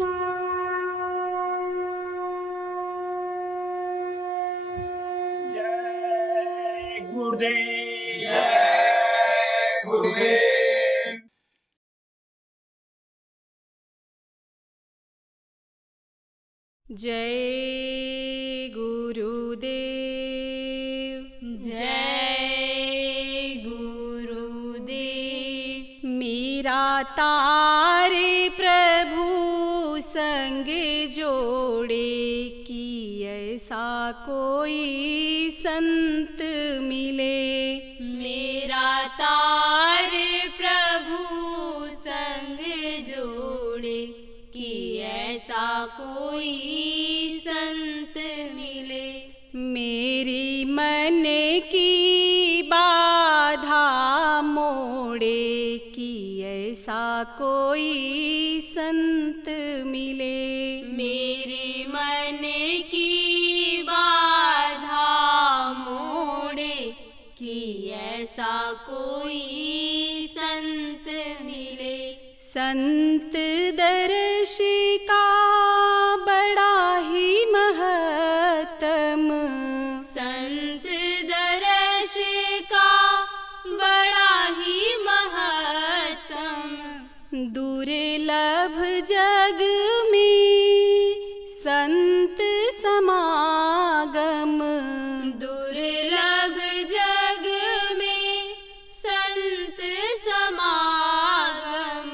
जय गुरुदेव। जय गुरुदेव। जय गुरुदेव। जय गुरुदेव। मेरा तारे प्रभु संग जोड़े कि ऐसा कोई संत मिले। मेरा तार प्रभु संग जोड़े कि ऐसा कोई संत मिले। मेरी मन की बाधा मोड़े कि ऐसा कोई संत मिले। मेरे मन की बाधा मोड़े कि ऐसा कोई संत मिले। संत दर्श का बड़ा ही महत्तम। संत दर्श का बड़ा ही महत्तम। दुर्लभ जग में संत समागम। दुर्लभ जग में संत समागम।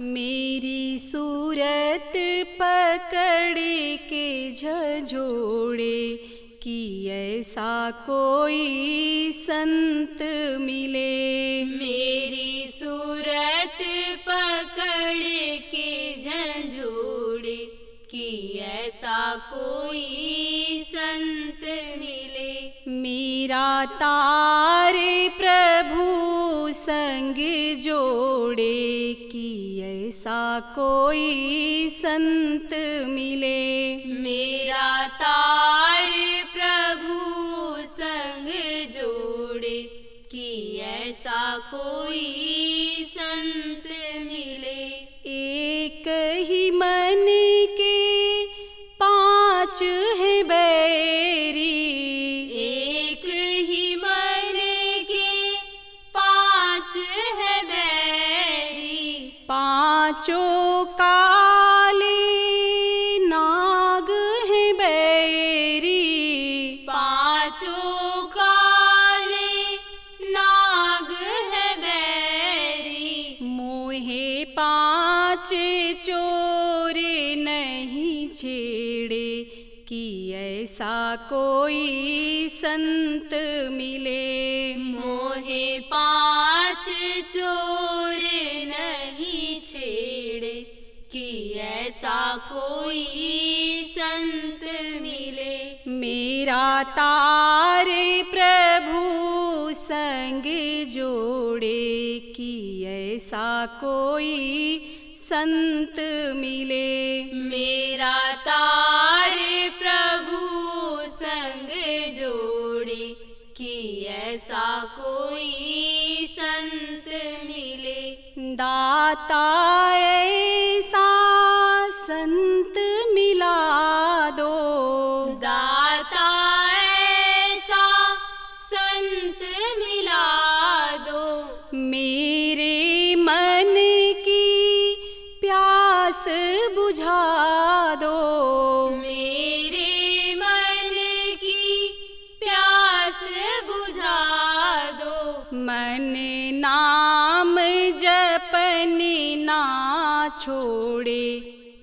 मेरी सूरत पकड़ के झंझोड़े कि ऐसा कोई संत मिले। मेरी सूरत पकड़ के झंझोड़े कि ऐसा कोई संत मिले। मेरा तारे प्रभु संग जोड़े कि ऐसा कोई संत मिले। मेरा तार प्रभु संग जोड़े कि ऐसा कोई संत मिले। एक ही मन के पांच है बैरी। एक ही मन के पांच है बैरी। पांचों काले नाग है बैरी। पांचों काले नाग है बैरी। मोहे पांच चोरे नहीं छेड़े कि ऐसा कोई संत मिले। मोहे पांच चोर नहीं छेड़े कि ऐसा कोई संत मिले। मेरा तारे प्रभु संग जोड़े कि ऐसा कोई संत मिले। मेरा तार प्रभु संग जोड़े कि ऐसा कोई संत मिले। दाता ऐसा संत मिला दो। दाता ऐसा संत मिला दो। मेरे मन की प्यास बुझा दो। मेरे मन की प्यास बुझा दो। मन नाम जपन ना छोड़े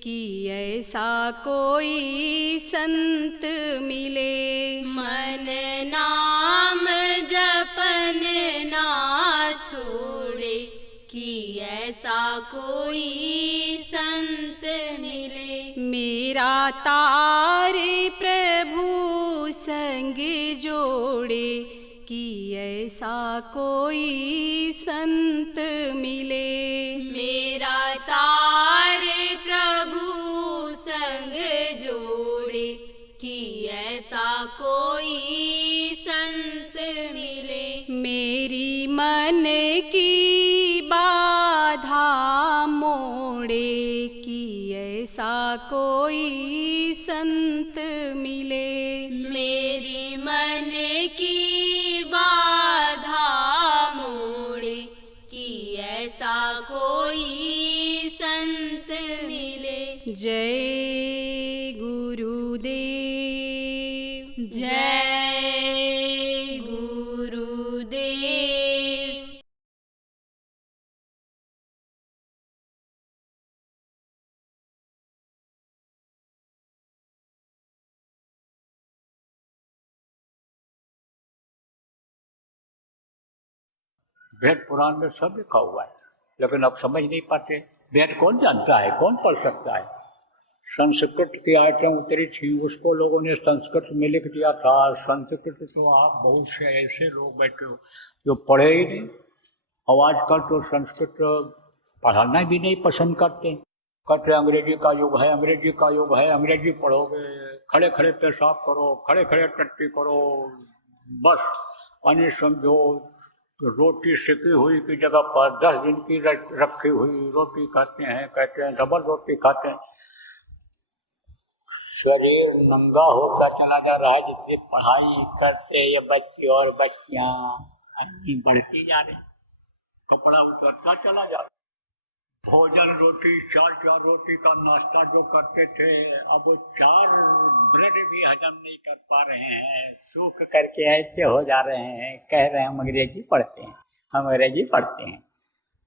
कि ऐसा कोई संत मिले। मन नाम जपन ना छोड़े कि ऐसा कोई संत मिले। मेरा तारे प्रभु संग जोड़े कि ऐसा कोई संत मिले। मेरा तार प्रभु संग जोड़े कि ऐसा कोई संत मिले। मेरी मन की बाधा मोड़े कि ऐसा कोई संत मिले। मेरी मन की बाधा मोड़े कि ऐसा कोई संत मिले। जय गुरुदेव। जय गुरुदेव। वेद पुराण में सब लिखा हुआ है, लेकिन अब समझ नहीं पाते। वेद कौन जानता है, कौन पढ़ सकता है? संस्कृत की आयतें उतरी थी, उसको लोगों ने संस्कृत में लिख दिया था। संस्कृत तो आप बहुत से ऐसे लोग बैठे हो जो पढ़े ही नहीं। और आजकल तो संस्कृत पढ़ाना भी नहीं पसंद करते। कहते अंग्रेजी का युग है, अंग्रेजी का युग है, अंग्रेजी पढ़ोगे, खड़े खड़े पेशाब करो, खड़े खड़े टट्टी करो, बस अन्य समझो। रोटी सिकी हुई की जगह पर 10 दिन की रखी हुई रोटी खाते हैं, कहते हैं डबल रोटी खाते हैं। शरीर नंगा होता चला जा रहा है। जितनी पढ़ाई करते ये बच्चे और बच्चियां अन्नी बढ़ती जा रही, कपड़ा उतरता चला जा रहा। भोजन रोटी 4 रोटी का नाश्ता जो करते थे, अब वो 4 ब्रेड भी हजम नहीं कर पा रहे हैं, सूख करके ऐसे हो जा रहे हैं। कह रहे हैं हम अंग्रेजी पढ़ते हैं, हम अंग्रेजी पढ़ते हैं।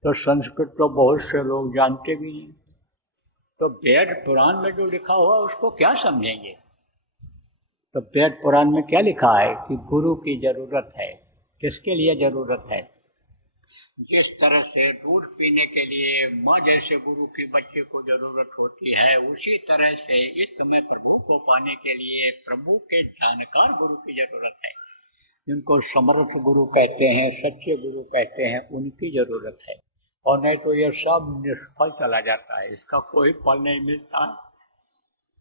तो संस्कृत तो बहुत से लोग जानते भी नहीं। तो वेद पुराण में जो लिखा हुआ उसको क्या समझेंगे? तो वेद पुराण में क्या लिखा है कि गुरु की जरूरत है। किसके लिए जरूरत है? जिस तरह से दूध पीने के लिए माँ जैसे गुरु की बच्चे को जरूरत होती है, उसी तरह से इस समय प्रभु को पाने के लिए प्रभु के जानकार गुरु की जरूरत है। जिनको समर्थ गुरु कहते हैं, सच्चे गुरु कहते हैं, उनकी जरूरत है। और नहीं तो ये सब निष्फल चला जाता है, इसका कोई फल नहीं मिलता।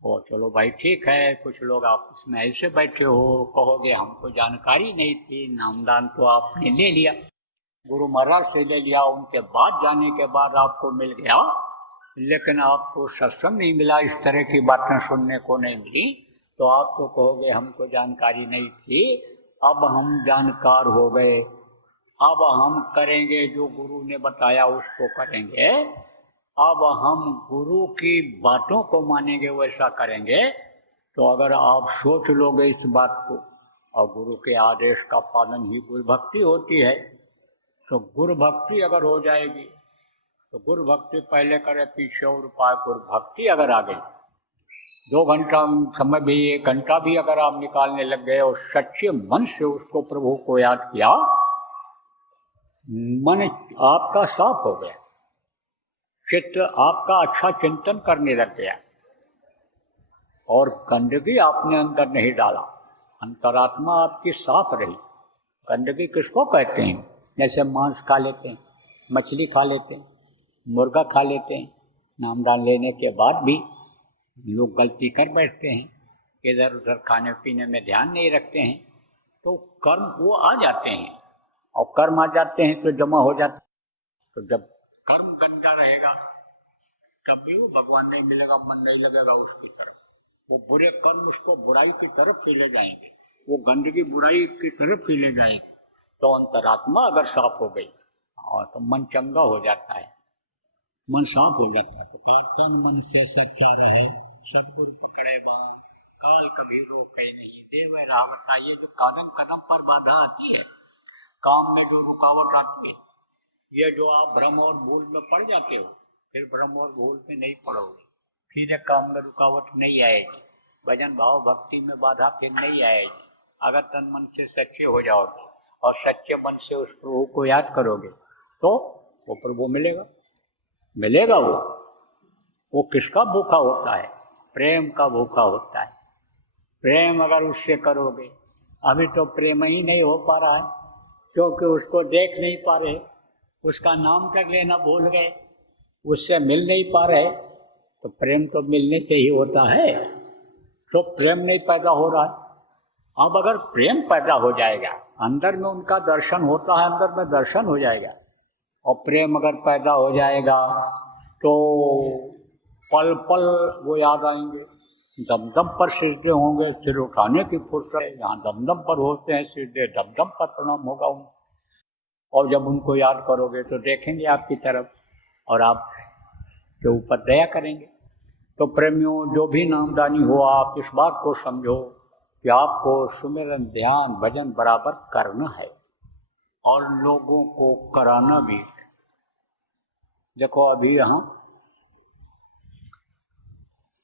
ओ चलो भाई ठीक है, कुछ लोग आप इसमें ऐसे बैठे हो, कहोगे हमको जानकारी नहीं थी, नामदान तो आपने ले लिया, गुरु महाराज से ले लिया, उनके बाद जाने के बाद आपको मिल गया, लेकिन आपको सत्संग नहीं मिला, इस तरह की बातें सुनने को नहीं मिली, तो आप तो कहोगे हमको जानकारी नहीं थी। अब हम जानकार हो गए, अब हम करेंगे जो गुरु ने बताया उसको करेंगे। अब हम गुरु की बातों को मानेंगे, वैसा करेंगे। तो अगर आप सोच लोगे इस बात को, और गुरु के आदेश का पालन ही गुरु भक्ति होती है, तो गुरु भक्ति अगर हो जाएगी तो गुरु भक्ति पहले करे पीछे और पाए। गुरु भक्ति अगर आ गई, 2 घंटा समय भी 1 घंटा भी अगर आप निकालने लग गए और सच्चे मन से उसको प्रभु को याद किया, मन आपका साफ हो गया, चित्त आपका अच्छा चिंतन करने लग गया, और गंदगी आपने अंदर नहीं डाला, अंतरात्मा आपकी साफ रही। गंदगी किसको कहते हैं? जैसे मांस खा लेते हैं, मछली खा लेते हैं, मुर्गा खा लेते हैं, नामदान लेने के बाद भी लोग गलती कर बैठते हैं, इधर उधर खाने पीने में ध्यान नहीं रखते हैं, तो कर्म वो आ जाते हैं, और कर्म आ जाते हैं तो जमा हो जाते हैं। तो जब कर्म गंदा रहेगा तब भी वो भगवान नहीं मिलेगा, मन नहीं लगेगा उसकी तरफ, वो बुरे कर्म उसको बुराई की तरफ ही ले जाएंगे, वो गंदगी बुराई की तरफ ही ले जाएंगे। तो अंतरात्मा अगर साफ हो गई और तो मन चंगा हो जाता है, मन साफ हो जाता है। तो तन मन से सच्चा रहे, सदगुरु पकड़े बाण, काल कभी रोके नहीं, देव रावता। ये जो कदम कदम पर बाधा आती है, काम में जो रुकावट आती है, ये जो आप भ्रम और भूल में पड़ जाते हो, फिर भ्रम और भूल में नहीं पड़ोगे, फिर काम में रुकावट नहीं आएगी, भजन भाव भक्ति में बाधा फिर नहीं आएगी। अगर तन मन से सच्चे हो जाओगे और सच्चे मन से उस प्रभु को याद करोगे तो वो प्रभु मिलेगा, मिलेगा। वो किसका भूखा होता है? प्रेम का भूखा होता है। प्रेम अगर उससे करोगे, अभी तो प्रेम ही नहीं हो पा रहा है, क्योंकि उसको देख नहीं पा रहे, उसका नाम तक लेना भूल गए, उससे मिल नहीं पा रहे। तो प्रेम तो मिलने से ही होता है, तो प्रेम नहीं पैदा हो रहा है। अब अगर प्रेम पैदा हो जाएगा, अंदर में उनका दर्शन होता है, अंदर में दर्शन हो जाएगा, और प्रेम अगर पैदा हो जाएगा तो पल पल वो याद आएंगे। दमदम पर सिजदे होंगे, सिर उठाने की फुर्सत है, जहाँ दमदम पर होते हैं सिजदे, दमदम पर प्रणाम होगा उनको। और जब उनको याद करोगे तो देखेंगे आपकी तरफ और आप के ऊपर दया करेंगे। तो प्रेमियों, जो भी नामदानी हो, आप इस बात को समझो कि आपको सुमिरन ध्यान भजन बराबर करना है और लोगों को कराना भी है। देखो अभी यहाँ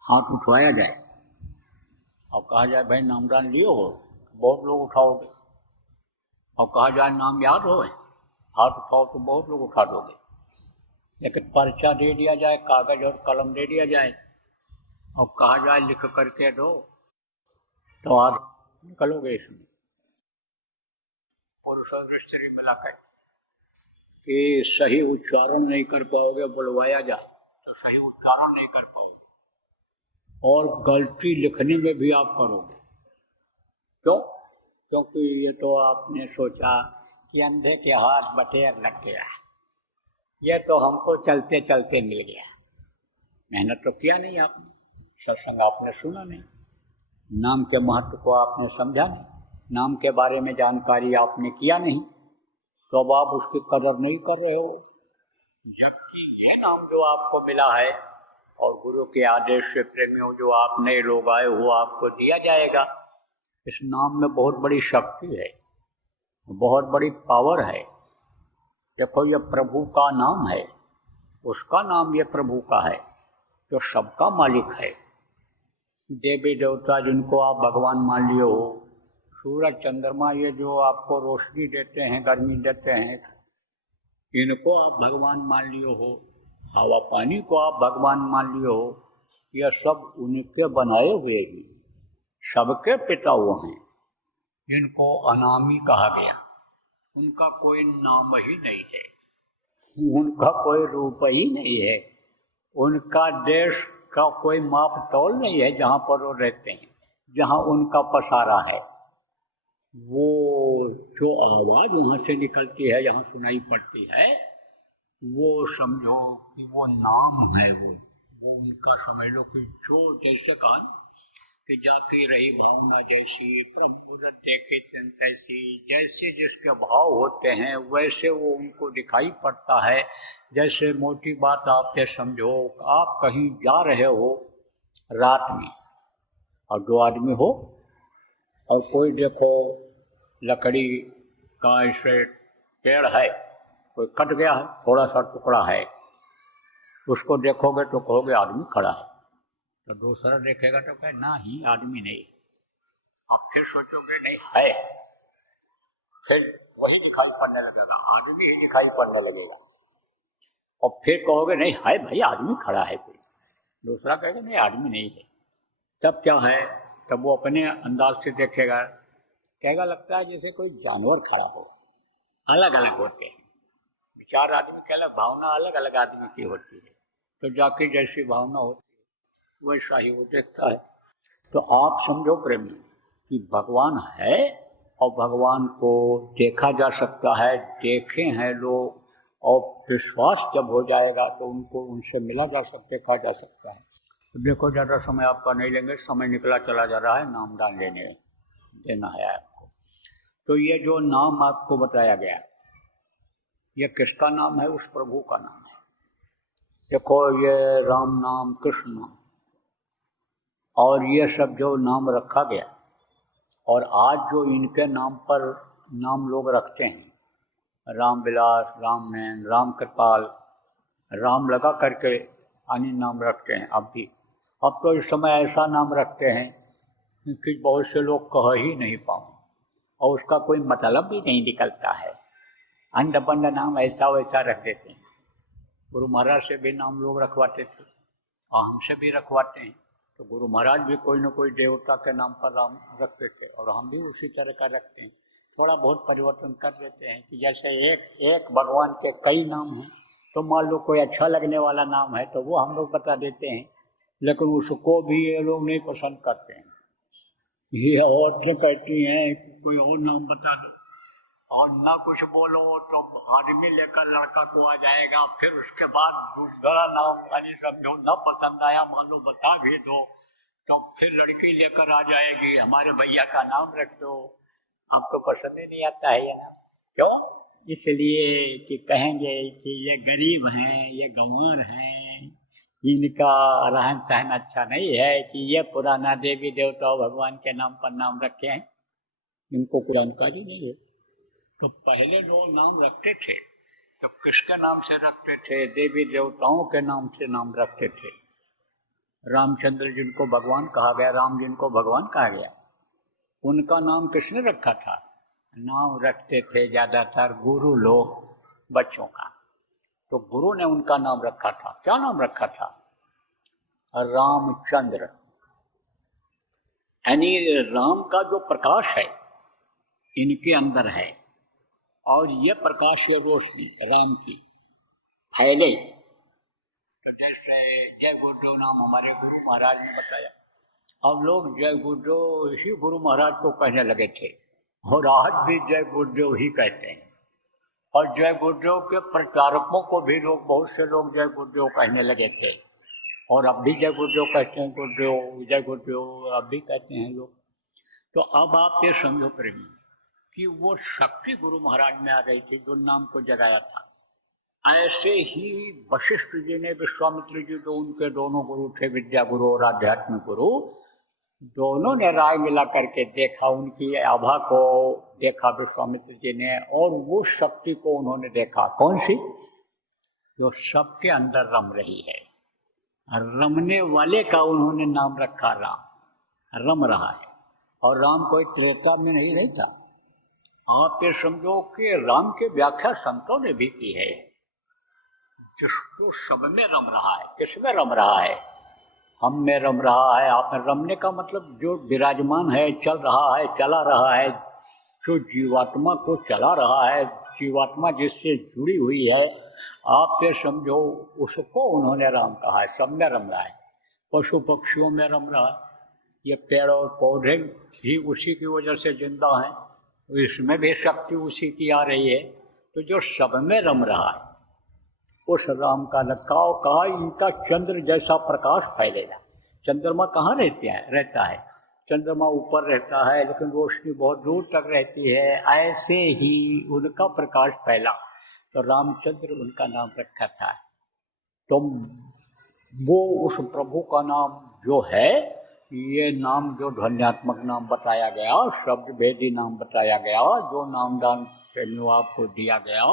हाथ उठवाया जाए और कहा जाए भाई नामदान लियो हो, बहुत लोग उठाओगे। और कहा जाए नाम याद हो, हाथ उठाओ तो बहुत लोग उठा दोगे। लेकिन पर्चा दे दिया जाए, कागज और कलम दे दिया जाए और कहा जाए लिख करके दो, तो आप निकलोगे इसमें पुरुष और स्त्री मिलाकर कि सही उच्चारण नहीं कर पाओगे। बुलवाया जाए तो सही उच्चारण नहीं कर पाओगे और गलती लिखने में भी आप करोगे। क्यों? क्योंकि ये तो आपने सोचा कि अंधे के हाथ बटेर लग गया, ये तो हमको चलते चलते मिल गया। मेहनत तो किया नहीं आपने, सत्संग आपने सुना नहीं, नाम के महत्व को आपने समझा नहीं, नाम के बारे में जानकारी आपने किया नहीं, तो अब आप उसकी कदर नहीं कर रहे हो। जबकि ये नाम जो आपको मिला है और गुरु के आदेश से प्रेमियों जो आप नए लोग आए हो आपको दिया जाएगा, इस नाम में बहुत बड़ी शक्ति है, बहुत बड़ी पावर है। देखो ये प्रभु का नाम है, उसका नाम ये प्रभु का है जो सबका मालिक है। देवी देवता जिनको आप भगवान मान लिए हो, सूरज चंद्रमा ये जो आपको रोशनी देते हैं, गर्मी देते हैं, इनको आप भगवान मान लिए हो, हवा पानी को आप भगवान मान लिए हो, यह सब उनके बनाए हुए ही सबके पिता वो हैं जिनको अनामी कहा गया। उनका कोई नाम ही नहीं है, उनका कोई रूप ही नहीं है, उनका देश का कोई माप तौल नहीं है जहाँ पर वो रहते हैं, जहाँ उनका पसारा है। वो जो आवाज़ वहाँ से निकलती है, यहाँ सुनाई पड़ती है, वो समझो कि वो नाम है। वो उनका समझ लो कि जो जैसे कहा कि जाती रही भावना जैसी, प्रभु देखे तैसी, जैसे जिसके भाव होते हैं वैसे वो उनको दिखाई पड़ता है। जैसे मोटी बात आपके समझो, आप कहीं जा रहे हो रात में और दो आदमी हो और कोई देखो लकड़ी का ऐसे पेड़ है, कोई कट गया है, थोड़ा सा टुकड़ा है, उसको देखोगे तो कहोगे आदमी खड़ा है, तो दूसरा देखेगा तो कहे ना ही आदमी नहीं, अब फिर सोचोगे नहीं है, फिर वही दिखाई पड़ने लगेगा, आदमी ही दिखाई पड़ने लगेगा, और फिर कहोगे नहीं है भाई आदमी खड़ा है, कोई दूसरा कहेगा नहीं आदमी नहीं है। तब क्या है, तब वो अपने अंदाज से देखेगा, कहेगा लगता है जैसे कोई जानवर खड़ा हो। अलग अलग होते हैं विचार आदमी के, अलग भावना अलग अलग आदमी की होती है, तो जाके जैसी भावना होती है वैसा ही वो देखता है। तो आप समझो प्रेमी कि भगवान है और भगवान को देखा जा सकता है, देखे हैं लोग, और विश्वास जब हो जाएगा तो उनको उनसे मिला जा सकता, देखा जा सकता है। तो देखो ज़्यादा समय आपका नहीं लेंगे, समय निकला चला जा रहा है, नामदान देना है आपको। तो ये जो नाम आपको बताया गया, ये किसका नाम है? उस प्रभु का नाम है। देखो ये राम नाम, कृष्ण नाम और ये सब जो नाम रखा गया, और आज जो इनके नाम पर नाम लोग रखते हैं, राम विलास, राम नैन, राम कृपाल, राम लगा करके अन्य नाम रखते हैं। अब भी अब तो इस समय ऐसा नाम रखते हैं कि बहुत से लोग कह ही नहीं पाओ और उसका कोई मतलब भी नहीं निकलता है। अंड बंड नाम ऐसा वैसा रख देते हैं। गुरु महाराज से भी नाम लोग रखवाते थे और हमसे भी रखवाते हैं। तो गुरु महाराज भी कोई न कोई देवता के नाम पर राम रखते थे और हम भी उसी तरह का रखते हैं। थोड़ा बहुत परिवर्तन कर देते हैं कि जैसे एक भगवान के कई नाम हैं, तो मान लो कोई अच्छा लगने वाला नाम है तो वो हम लोग बता देते हैं, लेकिन उसको भी ये लोग नहीं पसंद करते हैं। ये औरतें कहती हैं कि कोई और नाम बता दो, और ना कुछ बोलो तो आदमी लेकर लड़का को आ जाएगा, फिर उसके बाद दूसरा नाम यानी समझो न पसंद आया, मान लो बता भी दो तो फिर लड़की लेकर आ जाएगी, हमारे भैया का नाम रख दो, हमको पसंद ही नहीं आता है ये नाम। क्यों? इसलिए कि कहेंगे कि ये गरीब हैं, ये गंवार हैं, इनका रहन सहन अच्छा नहीं है कि ये पुराना देवी देवता भगवान के नाम पर नाम रखे हैं, इनको कोई जानकारी नहीं है। तो पहले लोग नाम रखते थे तो किसके नाम से रखते थे? देवी देवताओं के नाम से नाम रखते थे। रामचंद्र जिनको भगवान कहा गया, राम जिनको भगवान कहा गया, उनका नाम किसने रखा था? नाम रखते थे ज़्यादातर गुरु लोग बच्चों का, तो गुरु ने उनका नाम रखा था। क्या नाम रखा था? रामचंद्र। यानी राम का जो प्रकाश है इनके अंदर है, और ये प्रकाश, ये रोशनी राम की फैले। तो जैसे जय गुरुदेव नाम हमारे गुरु महाराज ने बताया, अब लोग जय गुरुदेव इसी गुरु महाराज को कहने लगे थे, और आज भी जय गुरुदेव ही कहते हैं। और जय गुरुदेव के प्रचारकों को भी लोग, बहुत से लोग जय गुरुदेव कहने लगे थे, और अब भी जय गुरुदेव कहते हैं, गुरुदेव जय गुरुदेव अब भी कहते हैं लोग। तो अब आप ये समझो प्रेमी कि वो शक्ति गुरु महाराज में आ गई थी जो नाम को जगाया था। ऐसे ही वशिष्ठ जी ने, विश्वामित्र जी जो उनके दोनों गुरु थे, विद्या गुरु और आध्यात्मिक गुरु, दोनों ने राय मिला करके देखा, उनकी आभा को देखा विश्वामित्र जी ने, और वो शक्ति को उन्होंने देखा। कौन सी? जो सबके अंदर रम रही है। रमने वाले का उन्होंने नाम रखा राम, रम रहा है। और राम कोई त्रेता में नहीं था। आप ये समझो कि राम की व्याख्या संतों ने भी की है, जिसको सब में रम रहा है। किस में रम रहा है? हम में रम रहा है, आप में। रमने का मतलब जो विराजमान है, चल रहा है, चला रहा है, जो जीवात्मा को चला रहा है, जीवात्मा जिससे जुड़ी हुई है, आप ये समझो उसको उन्होंने राम कहा है। सब में रम रहा है, पशु पक्षियों में रम रहा है, ये पेड़ और पौधे भी उसी की वजह से जिंदा हैं, इसमें भी शक्ति उसी की आ रही है। तो जो सब में रम रहा है उस राम का लकाव कहा। इनका चंद्र जैसा प्रकाश फैलेगा। चंद्रमा कहाँ रहता है? चंद्रमा ऊपर रहता है, लेकिन रोशनी बहुत दूर तक रहती है। ऐसे ही उनका प्रकाश फैला, तो रामचंद्र उनका नाम रखा था। तो वो उस प्रभु का नाम जो है, ये नाम जो ध्वन्यात्मक नाम बताया गया, शब्द भेदी नाम बताया गया, जो नामदान प्रेमियों आपको दिया गया,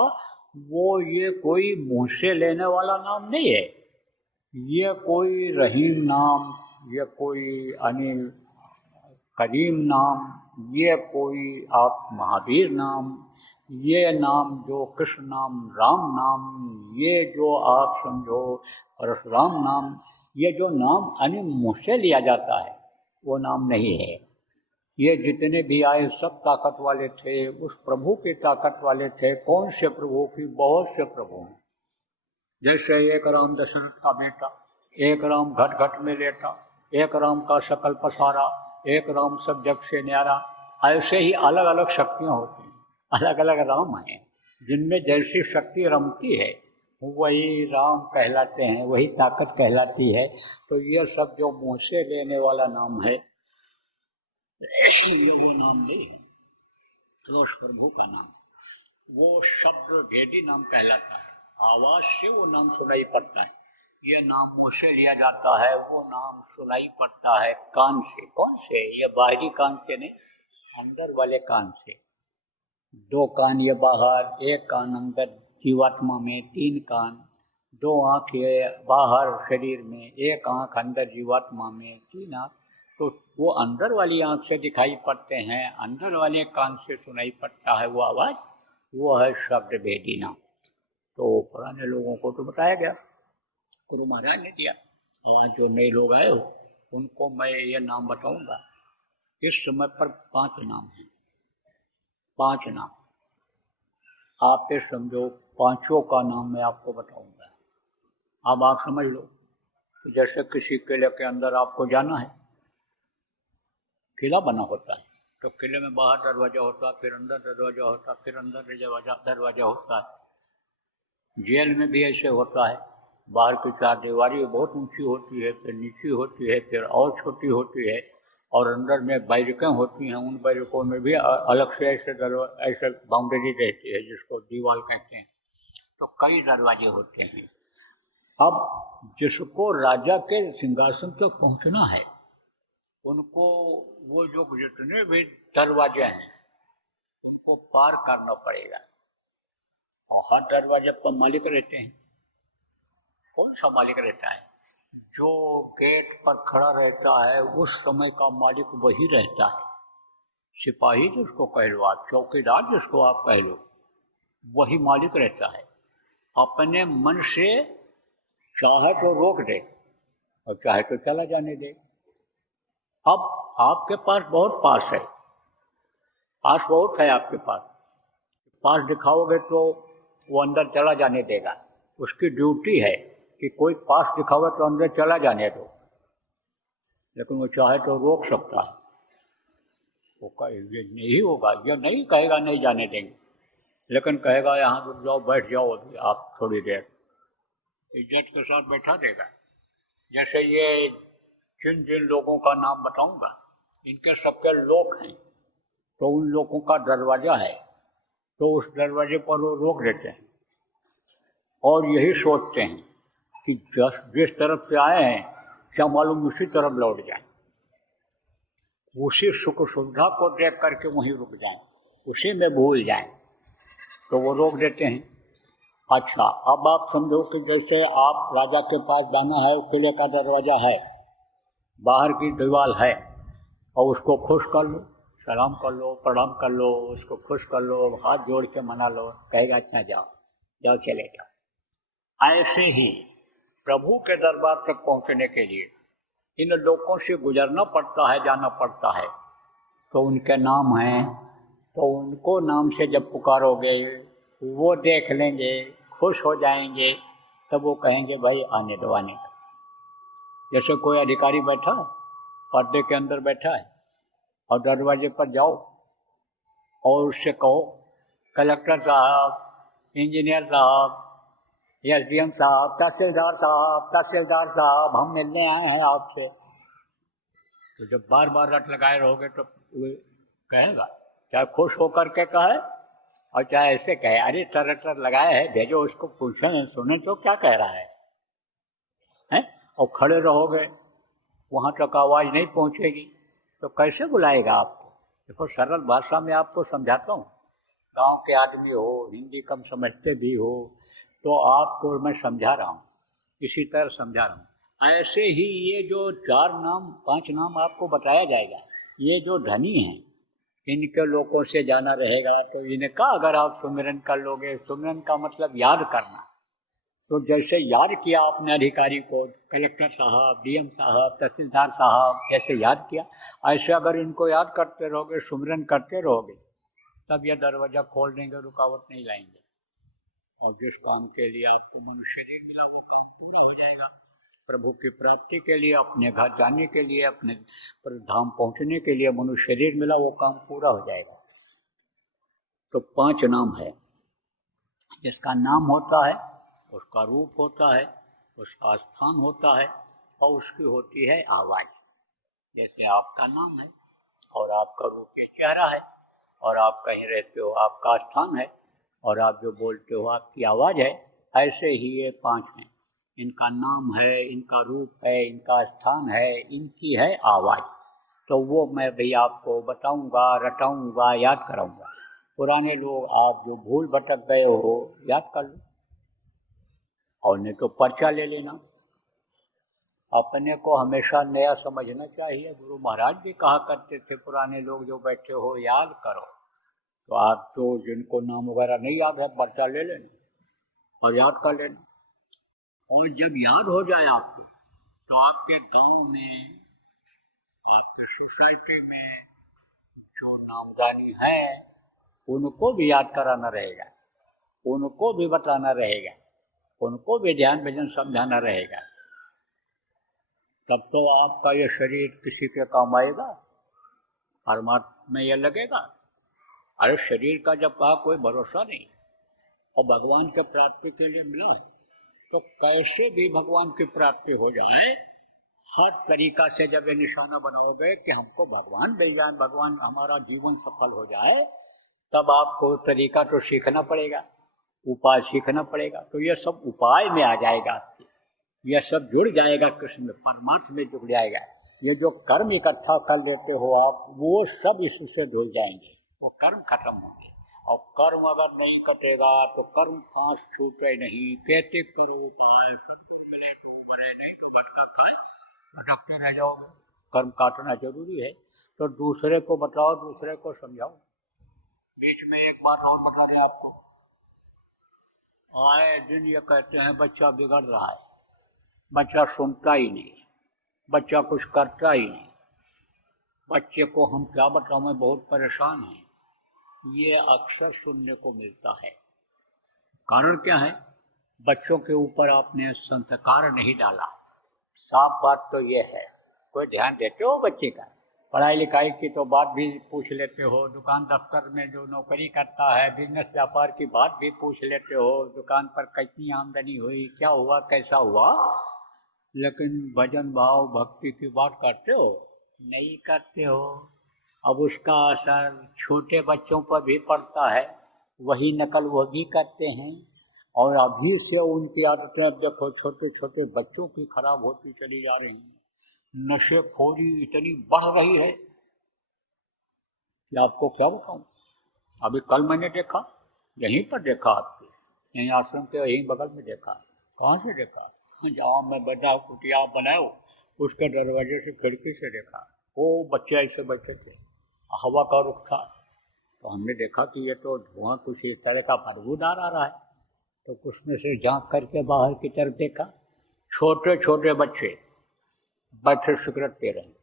वो ये कोई मुँह से लेने वाला नाम नहीं है। ये कोई रहीम नाम, ये कोई अनिल करीम नाम, ये कोई आप महावीर नाम, ये नाम जो कृष्ण नाम, राम नाम, ये जो आप समझो परशुराम नाम, ये जो नाम अन्य मुँह से लिया जाता है वो नाम नहीं है। ये जितने भी आए सब ताकत वाले थे, उस प्रभु की ताकत वाले थे। कौन से प्रभु की? बहुत से प्रभु हैं। जैसे एक राम दशरथ का बेटा, एक राम घट घट में लेटा, एक राम का शकल पसारा, एक राम सब जग से न्यारा। ऐसे ही अलग अलग शक्तियाँ होती हैं, अलग अलग राम हैं, जिनमें जैसी शक्ति रमती है वही राम कहलाते हैं, वही ताकत कहलाती है। तो ये सब जो मुँह से लेने वाला नाम है, ये वो नाम नहीं है। तो उस प्रभु का नाम, वो शब्द भेदी नाम कहलाता है। आवाज से वो नाम सुनाई पड़ता है। ये नाम मुँह से लिया जाता है, वो नाम सुनाई पड़ता है कान से। कौन से? ये बाहरी कान से नहीं, अंदर वाले कान से। दो कान ये बाहर, एक कान अंदर जीवात्मा में, तीन कान, दो आँख ये बाहर शरीर में, एक आँख अंदर जीवात्मा में, तीन आँख। तो वो अंदर वाली आँख से दिखाई पड़ते हैं, अंदर वाले कान से सुनाई पड़ता है वो आवाज़, वो है शब्द भेदी नाम। तो पुराने लोगों को तो बताया गया, गुरु महाराज ने दिया। और जो नए लोग आए हो उनको मैं ये नाम बताऊंगा। इस समय पर 5 नाम हैं, 5 नाम। आप ये समझो, पांचों का नाम मैं आपको बताऊंगा। अब आप समझ लो कि जैसे किसी किले के अंदर आपको जाना है, किला बना होता है, तो किले में बाहर दरवाजा होता, फिर अंदर दरवाजा होता, फिर अंदर दरवाजा होता है। जेल में भी ऐसे होता है, बाहर की चारदीवारी बहुत ऊंची होती है, फिर नीची होती है, फिर और छोटी होती है, और अंदर में बैरिकें होती हैं। उन बैरिकों में भी अलग से ऐसे बाउंड्री रहती है जिसको दीवार कहते हैं। तो कई दरवाजे होते हैं। अब जिसको राजा के सिंहासन तक पहुंचना है, उनको वो जो जितने भी दरवाजे हैं वो पार करना पड़ेगा। और हर दरवाजे पर मालिक रहते हैं। कौन सा मालिक रहता है? जो गेट पर खड़ा रहता है उस समय का मालिक वही रहता है। सिपाही जिसको कह लो आप, चौकीदार जिसको आप कह लो, वही मालिक रहता है। अपने मन से चाहे तो रोक दे और चाहे तो चला जाने दे। अब आपके पास बहुत पास है, पास बहुत है आपके पास। पास दिखाओगे तो वो अंदर चला जाने देगा। उसकी ड्यूटी है कि कोई पास दिखावे तो अंदर चला जाने दो, लेकिन वो चाहे तो रोक सकता है। वो कहे ये नहीं होगा, ये नहीं कहेगा नहीं जाने देंगे, लेकिन कहेगा यहाँ रुक जाओ, बैठ जाओ अभी आप थोड़ी देर, इज्जत के साथ बैठा देगा। जैसे ये जिन लोगों का नाम बताऊंगा, इनके सबके लोग हैं, तो उन लोगों का दरवाजा है, तो उस दरवाजे पर वो रोक देते हैं और यही सोचते हैं कि जिस तरफ से आए हैं क्या मालूम उसी तरफ लौट जाएं, उसी सुख सुविधा को देख करके वहीं रुक जाएं, उसी में भूल जाएं, तो वो रोक देते हैं। अच्छा, अब आप समझो कि जैसे आप राजा के पास जाना है, किले का दरवाज़ा है, बाहर की दीवार है, और उसको खुश कर लो, सलाम कर लो, प्रणाम कर लो, उसको खुश कर लो, हाथ जोड़ के मना लो, कहेगा अच्छा जाओ जाओ चले जाओ। ऐसे ही प्रभु के दरबार तक पहुंचने के लिए इन लोगों से गुजरना पड़ता है, जाना पड़ता है। तो उनके नाम हैं, तो उनको नाम से जब पुकारोगे वो देख लेंगे, खुश हो जाएंगे, तब वो कहेंगे भाई आने दो आने दो। जैसे कोई अधिकारी बैठा है, पर्दे के अंदर बैठा है, और दरवाजे पर जाओ और उससे कहो कलेक्टर साहब, इंजीनियर साहब, एसडीएम साहब, तहसीलदार साहब, हम मिलने आए हैं आपसे। तो जब बार बार रट लगाए रहोगे तो वो कहेगा, चाहे खुश होकर के कहे और चाहे ऐसे कहे अरे टर लगाए है, भेजो उसको, पूछें सुने तो क्या कह रहा है, हैं? और खड़े रहोगे, वहाँ तक आवाज़ नहीं पहुँचेगी तो कैसे बुलाएगा आपको? देखो सरल भाषा में आपको समझाता हूँ। गांव के आदमी हो, हिंदी कम समझते भी हो, तो आपको मैं समझा रहा हूँ, इसी तरह समझा रहा हूँ। ऐसे ही ये जो 4 नाम 5 नाम आपको बताया जाएगा, ये जो धनी हैं इनके लोगों से जाना रहेगा। तो इनका अगर आप सुमिरन कर लोगे, सुमिरन का मतलब याद करना, तो जैसे याद किया आपने अधिकारी को, कलेक्टर साहब, डीएम साहब, तहसीलदार साहब, जैसे याद किया, ऐसे अगर इनको याद करते रहोगे, सुमिरन करते रहोगे, तब यह दरवाज़ा खोल देंगे, रुकावट नहीं लाएंगे। और जिस काम के लिए आपको मनुष्य शरीर मिला वो काम पूरा हो जाएगा। प्रभु की प्राप्ति के लिए, अपने घर जाने के लिए, अपने धाम पहुंचने के लिए मनुष्य शरीर मिला, वो काम पूरा हो जाएगा। तो 5 नाम है। जिसका नाम होता है उसका रूप होता है, उसका स्थान होता है, और उसकी होती है आवाज़। जैसे आपका नाम है और आपका रूप ये चेहरा है, और आप कहीं रहते हो आपका स्थान है, और आप जो बोलते हो आपकी आवाज़ है। ऐसे ही ये 5 हैं, इनका नाम है, इनका रूप है, इनका स्थान है, इनकी है आवाज़। तो वो मैं भी आपको बताऊंगा, रटाऊंगा, याद कराऊंगा। पुराने लोग आप जो भूल भटक गए हो याद कर लो, और नहीं तो पर्चा ले लेना। अपने को हमेशा नया समझना चाहिए। गुरु महाराज भी कहा करते थे, पुराने लोग जो बैठे हो याद करो। तो आप तो जिनको नाम वगैरह नहीं याद है, पर्चा ले लेना और याद कर लेना। और जब याद हो जाए आपको, तो आपके गांव में, आपके सोसाइटी में जो नामदानी है उनको भी याद कराना रहेगा, उनको भी बताना रहेगा, उनको भी ध्यान भजन समझाना रहेगा। तब तो आपका ये शरीर किसी के काम आएगा। परमात्मा में यह लगेगा। अरे शरीर का जब कहा कोई भरोसा नहीं और भगवान के प्राप्ति के लिए मिला है तो कैसे भी भगवान की प्राप्ति हो जाए, हर तरीका से जब ये निशाना बनाओगे कि हमको भगवान मिल जाए, भगवान हमारा जीवन सफल हो जाए, तब आपको तरीका तो सीखना पड़ेगा, उपाय सीखना पड़ेगा। तो ये सब उपाय में आ जाएगा आपके, यह सब जुड़ जाएगा कृष्ण में, परमात्मा में जुड़ जाएगा। ये जो कर्म इकट्ठा कर लेते हो आप, वो सब इससे धुल जाएंगे, वो कर्म खत्म होंगे। और कर्म अगर नहीं कटेगा तो कर्म फांस छूटे नहीं, कहते करो उपाय नहीं तो भटकते रह जाओगे। कर्म काटना जरूरी है। तो दूसरे को बताओ, दूसरे को समझाओ। बीच में एक बात और बता दें आपको, आए दिन ये कहते हैं बच्चा बिगड़ रहा है, बच्चा सुनता ही नहीं, बच्चा कुछ करता ही नहीं। बच्चे को हम क्या बताओ, मैं बहुत परेशान हूँ, ये अक्सर सुनने को मिलता है। कारण क्या है? बच्चों के ऊपर आपने संस्कार नहीं डाला। साफ बात तो ये है। कोई ध्यान देते हो बच्चे का? पढ़ाई लिखाई की तो बात भी पूछ लेते हो, दुकान दफ्तर में जो नौकरी करता है, बिजनेस व्यापार की बात भी पूछ लेते हो, दुकान पर कितनी आमदनी हुई, क्या हुआ, कैसा हुआ, लेकिन भजन भाव भक्ति की बात करते हो? नहीं करते हो। अब उसका असर छोटे बच्चों पर भी पड़ता है, वही नकल वो भी करते हैं। और अभी से उनकी आदतें देखो, छोटे छोटे बच्चों की खराब होती चली जा रही हैं। नशेखोरी इतनी बढ़ रही है कि आपको क्या बताऊं। अभी कल मैंने देखा, यहीं पर देखा, आपके यहीं आश्रम के यहीं बगल में देखा। कहाँ से देखा? जहाँ मैं बैठा कुटिया बनाओ, उसके दरवाजे से खिड़की से देखा। वो बच्चे ऐसे बैठे थे, हवा का रुख था, तो हमने देखा कि ये तो धुआं कुछ इस तरह का बदबूदार आ रहा है। तो कुछ में से झांक करके बाहर की तरफ देखा, छोटे छोटे बच्चे बैठे सिगरेट पी रहे हैं।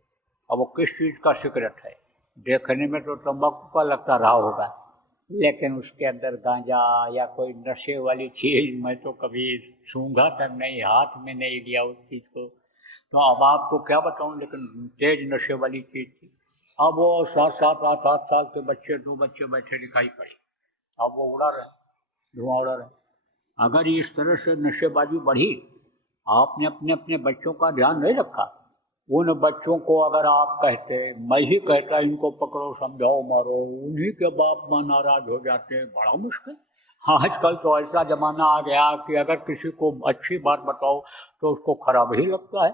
अब वो किस चीज़ का सिगरेट है? देखने में तो तंबाकू का लगता रहा होगा, लेकिन उसके अंदर गांजा या कोई नशे वाली चीज़ मैं तो कभी सूंघा तक नहीं, हाथ में नहीं लिया उस चीज़ को। तो अब आपको क्या बताऊं, लेकिन तेज नशे वाली चीज़ थी। अब वो 7-7, 8-8 साल के बच्चे, 2 बच्चे बैठे दिखाई पड़े। अब वो उड़ा रहे, धुआं उड़ा रहे। अगर इस तरह से नशेबाजी बढ़ी, आपने अपने अपने बच्चों का ध्यान नहीं रखा, उन बच्चों को अगर आप कहते, मैं ही कहता इनको पकड़ो समझाओ मारो, उन्हीं के बाप माँ नाराज हो जाते हैं, बड़ा मुश्किल। आजकल तो ऐसा जमाना आ गया कि अगर किसी को अच्छी बात बताओ तो उसको खराब ही लगता है।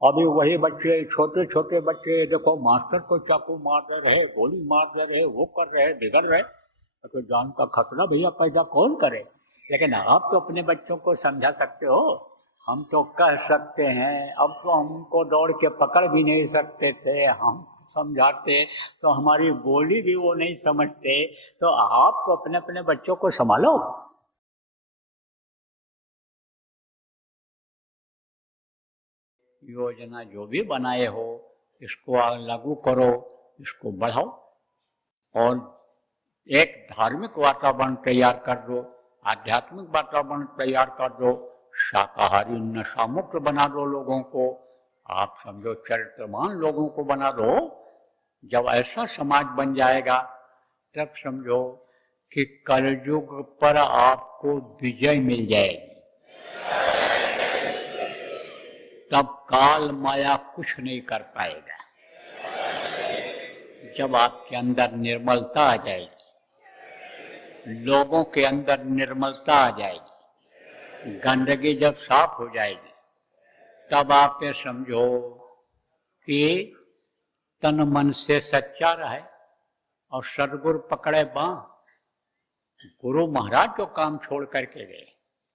अभी वही बच्चे, छोटे छोटे बच्चे देखो, मास्टर को चाकू मार दे रहे, गोली मार दे रहे, वो कर रहे, बिगड़ रहे। तो जान का खतरा भैया पैदा कौन करे? लेकिन आप तो अपने बच्चों को समझा सकते हो, हम तो कह सकते हैं। अब तो हमको दौड़ के पकड़ भी नहीं सकते थे, हम समझाते तो हमारी बोली भी वो नहीं समझते। तो आप तो अपने अपने बच्चों को संभालो। योजना जो भी बनाए हो, इसको लागू करो, इसको बढ़ाओ और एक धार्मिक वातावरण तैयार कर दो, आध्यात्मिक वातावरण तैयार कर दो, शाकाहारी नशामुक्त बना दो लोगों को, आप समझो चरित्रवान लोगों को बना दो। जब ऐसा समाज बन जाएगा तब समझो कि कलयुग पर आपको विजय मिल जाएगी। तब काल माया कुछ नहीं कर पाएगा। जब आपके अंदर निर्मलता आ जाएगी, लोगों के अंदर निर्मलता आ जाएगी, गंदगी जब साफ हो जाएगी, तब आप ये समझो कि तन मन से सच्चा रहे और सदगुरु पकड़े बांह। गुरु महाराज जो काम छोड़ करके गए,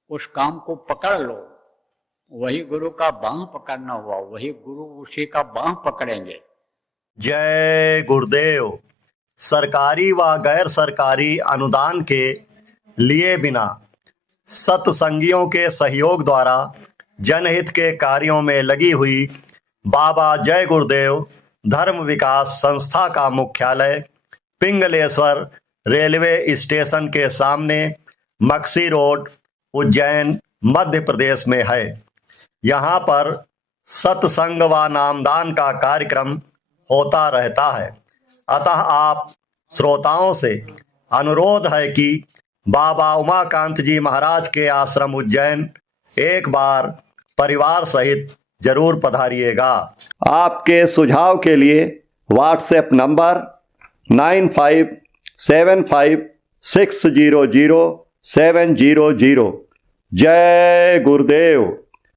उस काम को पकड़ लो। वही गुरु का बांह पकड़ना हुआ, वही गुरु उसी का बांह पकड़ेंगे। जय गुरुदेव। सरकारी व गैर सरकारी अनुदान के लिए बिना सत्संगियों के सहयोग द्वारा जनहित के कार्यों में लगी हुई बाबा जय गुरुदेव धर्म विकास संस्था का मुख्यालय पिंगलेश्वर रेलवे स्टेशन के सामने मक्सी रोड, उज्जैन, मध्य प्रदेश में है। यहाँ पर सत्संग व नामदान का कार्यक्रम होता रहता है। अतः आप श्रोताओं से अनुरोध है कि बाबा उमाकांत जी महाराज के आश्रम उज्जैन एक बार परिवार सहित जरूर पधारिएगा। आपके सुझाव के लिए व्हाट्सएप नंबर 9575600700। जय गुरुदेव।